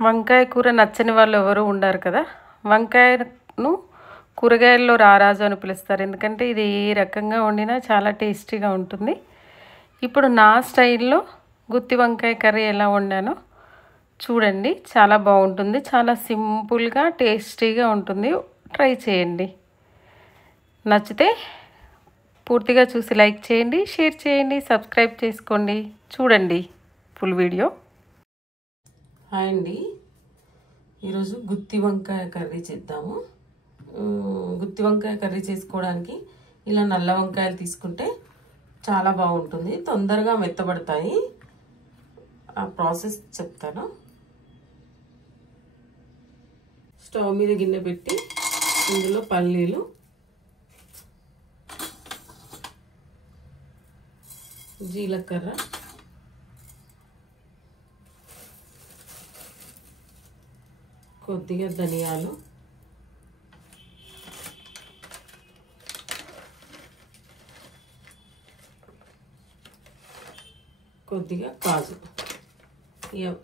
వంకాయ కూర నచ్చని వాళ్ళు ఎవరు ఉండరు కదా. వంకాయను కూరగాయల్లో రారాజు అని పిలుస్తారు, ఎందుకంటే ఇది ఏ రకంగా వండినా చాలా టేస్టీగా ఉంటుంది. ఇప్పుడు నా స్టైల్లో గుత్తి వంకాయ కర్రీ ఎలా వండానో చూడండి. చాలా బాగుంటుంది, చాలా సింపుల్గా టేస్టీగా ఉంటుంది. ట్రై చేయండి. నచ్చితే పూర్తిగా చూసి లైక్ చేయండి, షేర్ చేయండి, సబ్స్క్రైబ్ చేసుకోండి. చూడండి ఫుల్ వీడియో. హాయ్ అండి, ఈరోజు గుత్తి వంకాయ కర్రీ చేద్దాము. గుత్తి వంకాయ కర్రీ చేసుకోవడానికి ఇలా నల్ల వంకాయలు తీసుకుంటే చాలా బాగుంటుంది, తొందరగా మెత్తబడతాయి. ఆ ప్రాసెస్ చెప్తాను. స్టవ్ మీద గిన్నె పెట్టి ఇందులో పల్లీలు, జీలకర్ర, కొద్దిగా ధనియాలు, కొద్దిగా కాజు,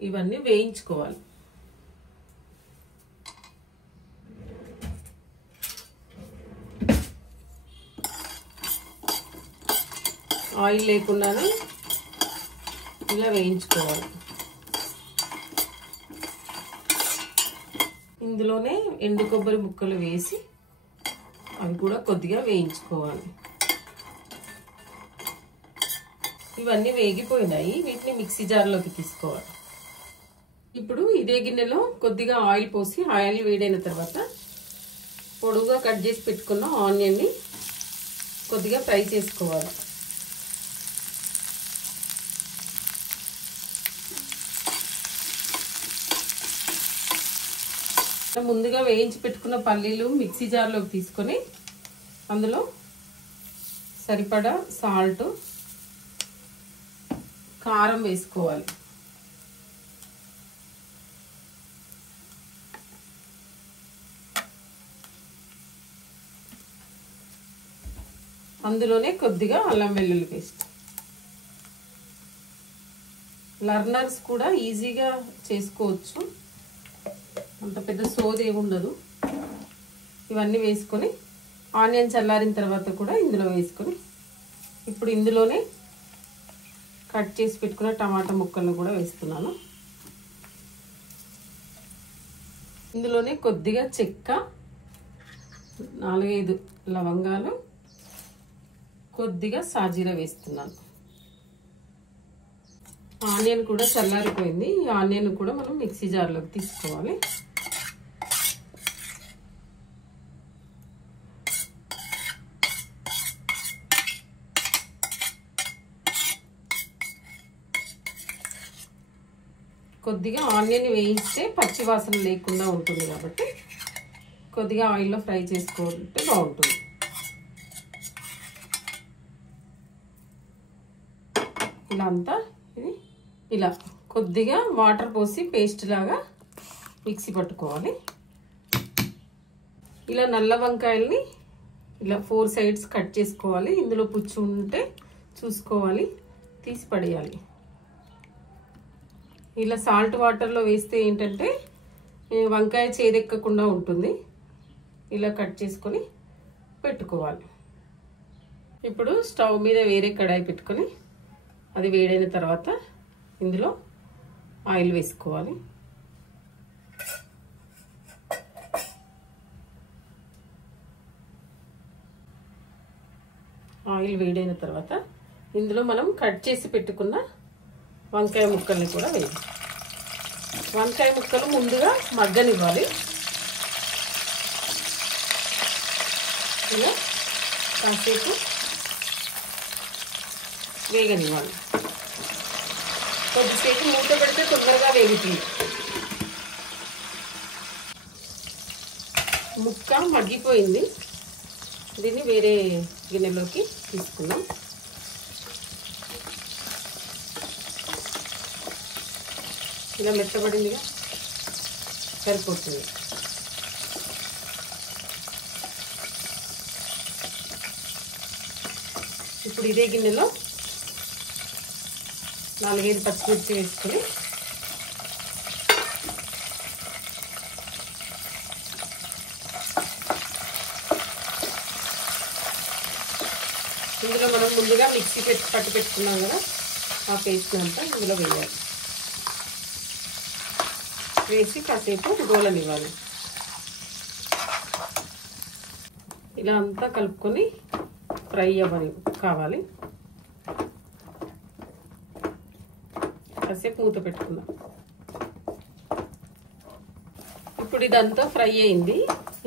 ఇవన్నీ వేయించుకోవాలి. ఆయిల్ లేకుండానే ఇలా వేయించుకోవాలి. ఇందులోనే ఎండు కొబ్బరి ముక్కలు వేసి అవి కూడా కొద్దిగా వేయించుకోవాలి. ఇవన్నీ వేగిపోయినాయి, వీటిని మిక్సీ జార్లోకి తీసుకోవాలి. ఇప్పుడు ఇదే గిన్నెలో కొద్దిగా ఆయిల్ పోసి, ఆయిల్ వేడైన తర్వాత పొడుగుగా కట్ చేసి పెట్టుకున్న ఆనియన్ని కొద్దిగా ఫ్రై చేసుకోవాలి. ముందుగా వేయించి పెట్టుకున్న పల్లీలు మిక్సీ జార్లోకి తీసుకొని అందులో సరిపడా సాల్ట్, కారం వేసుకోవాలి. అందులోనే కొద్దిగా అల్లం వెల్లుల్లి పేస్ట్. లర్నర్స్ కూడా ఈజీగా చేసుకోవచ్చు, అంత పెద్ద సోది ఏమి ఉండదు. ఇవన్నీ వేసుకొని ఆనియన్ చల్లారిన తర్వాత కూడా ఇందులో వేసుకొని ఇప్పుడు ఇందులోనే కట్ చేసి పెట్టుకున్న టమాటా ముక్కలను కూడా వేస్తున్నాను. ఇందులోనే కొద్దిగా చెక్క, 4-5 లవంగాలు, కొద్దిగా సాజీరా వేస్తున్నాను. ఆనియన్ కూడా చల్లారిపోయింది. ఈ ఆనియన్ కూడా మనం మిక్సీ జార్లోకి తీసుకోవాలి. కొద్దిగా ఆనియన్ వేయిస్తే పచ్చి వాసన లేకుండా ఉంటుంది కాబట్టి కొద్దిగా ఆయిల్లో ఫ్రై చేసుకుంటే బాగుంటుంది. ఇలా అంతా ఇది ఇలా కొద్దిగా వాటర్ పోసి పేస్ట్ లాగా మిక్సీ పట్టుకోవాలి. ఇలా నల్ల వంకాయల్ని ఇలా 4 సైడ్స్ కట్ చేసుకోవాలి. ఇందులో పుచ్చు ఉంటే చూసుకోవాలి, తీసి పడేయాలి. ఇలా సాల్ట్ వాటర్లో వేస్తే ఏంటంటే వంకాయ చేదెక్కకుండా ఉంటుంది. ఇలా కట్ చేసుకొని పెట్టుకోవాలి. ఇప్పుడు స్టవ్ మీద వేరే కడాయి పెట్టుకొని అది వేడైన తర్వాత ఇందులో ఆయిల్ వేసుకోవాలి. ఆయిల్ వేడైన తర్వాత ఇందులో మనం కట్ చేసి పెట్టుకున్న వంకాయ ముక్కల్ని కూడా వేయాలి. వంకాయ ముక్కలు ముందుగా మగ్గనివ్వాలి. ఇలా కాసేపు వేగనివ్వాలి. కొద్దిసేపు మూత పెడితే తొందరగా వేగుతుంది. ముక్క మగ్గిపోయింది. దీన్ని వేరే గిన్నెలోకి తీసుకున్నాం. ఇలా మెత్తబడిందిగా సరిపోతుంది. ఇప్పుడు ఇదే గిన్నెలో 4-5 పచ్చిమిర్చి వేసుకొని ఇందులో మనం ముందుగా మిక్సీ పట్టి పెట్టుకున్నాం కదా, ఆ పేస్ట్ అంతా ఇందులో వేయాలి. వేసి కాసేపు గోలనివ్వాలి. ఇలా అంతా కలుపుకొని ఫ్రై కావాలి. కాసేపు మూత పెట్టుకుందాం. ఇప్పుడు ఇదంతా ఫ్రై అయింది.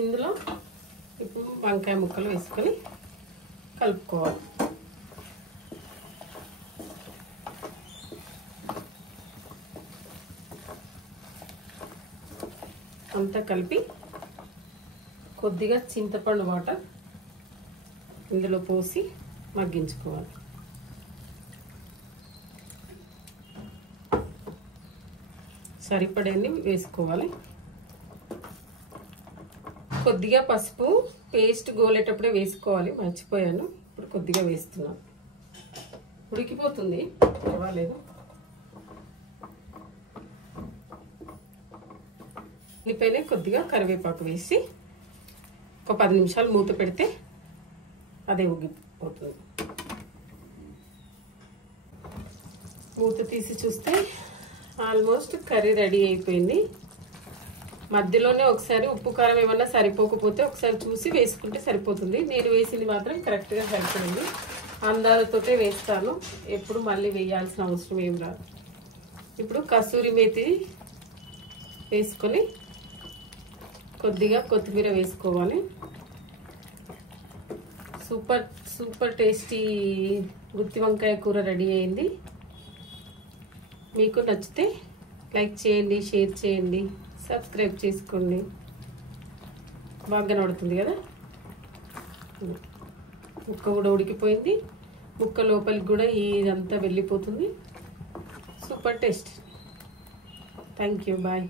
ఇందులో ఇప్పుడు వంకాయ ముక్కలు వేసుకొని కలుపుకోవాలి. అంతా కలిపి కొద్దిగా చింతపండు వాటర్ ఇందులో పోసి మగ్గించుకోవాలి. సరిపడని వేసుకోవాలి. కొద్దిగా పసుపు పేస్ట్ గోలేటప్పుడే వేసుకోవాలి, మర్చిపోయాను. ఇప్పుడు కొద్దిగా వేస్తున్నాను. ఉడికిపోతుంది, పర్వాలేదు. దీనిపైన కొద్దిగా కరివేపాకు వేసి ఒక 10 నిమిషాలు మూత పెడితే అదే ఉడికిపోతుంది. మూత తీసి చూస్తే ఆల్మోస్ట్ కర్రీ రెడీ అయిపోయింది. మధ్యలోనే ఒకసారి ఉప్పు కారం ఏమన్నా సరిపోకపోతే ఒకసారి చూసి వేసుకుంటే సరిపోతుంది. నేను వేసింది మాత్రం కరెక్ట్గా సరిపోయింది. అందాలతోటే వేస్తాను, ఎప్పుడు మళ్ళీ వేయాల్సిన అవసరం ఏం రాదు. ఇప్పుడు కసూరి మేతి వేసుకొని కొద్దిగా కొత్తిమీర వేసుకోవాలి. సూపర్ సూపర్ టేస్టీ గుత్తి వంకాయ కూర రెడీ అయింది. మీకు నచ్చితే లైక్ చేయండి, షేర్ చేయండి, సబ్స్క్రైబ్ చేసుకోండి. బాగా కనబడుతుంది కదా. ముక్క కూడా ఉడికిపోయింది. ముక్క లోపలికి కూడా ఇదంతా వెళ్ళిపోతుంది. Super taste. Thank you. Bye.